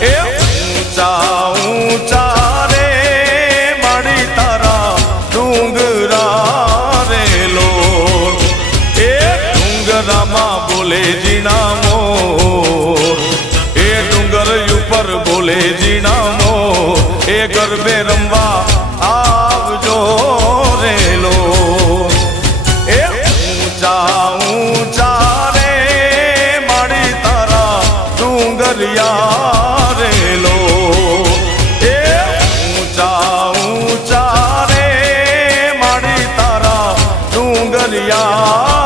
એ ઊંચા ઊંચા રે, મારી તારા ડુંગરા એ ડુંગરામાં બોલે જીણા મોર. એ ડુંગર ઉપર બોલે જીણા એ ગરબે રમવા આવજો રે લો એ ઊંચા ઊંચા રે, મારી તારા ડુંગરિયા કલ્યાણ